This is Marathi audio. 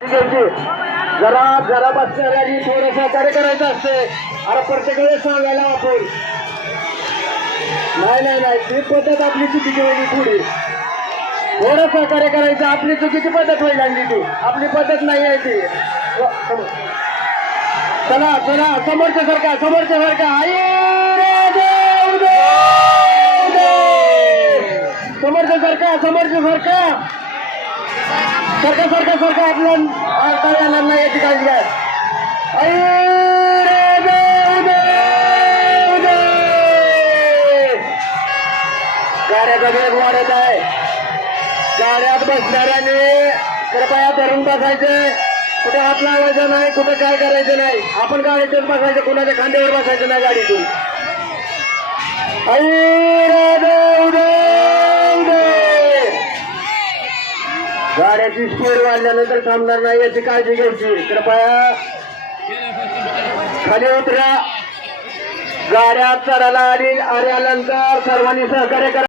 जरा जरा बसणाऱ्या थोडं सहकार्य करायचं असते. अरे प्रत्येक वेळेस सांगायला आपण नाही ती पद्धत आपली चुकीची होईल. थोडी थोडं सहकार्य करायचं. आपली चुकीची पद्धत होईल आणि ती आपली पद्धत नाही आहे ती. चला चला समोरच्या सारखा समोरच्या सारखा आपल्या येणार नाही याची काळजी घ्या. गाड्याचा वेग वाढत आहे. गाड्यात बसणाऱ्याने कृपया धरून बसायचे. कुठे हात लावायचा नाही, कुठे काय करायचं नाही. आपण गाडीतून बसायचं, कुणाच्या खांद्यावर बसायचं नाही गाडीतून. गाड्याची स्पीड वाढल्यानंतर थांबणार नाही याची काळजी घ्यायची. कृपया खाली उतरा. गाड्या चढायला आल्यानंतर सर्वांनी सहकार्य करा.